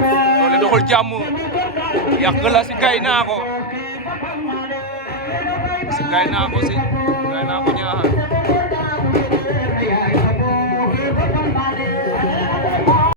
Boleh dohol jamu. Ya kelas si kaina ako. Si kaina ako si kaina ako niya.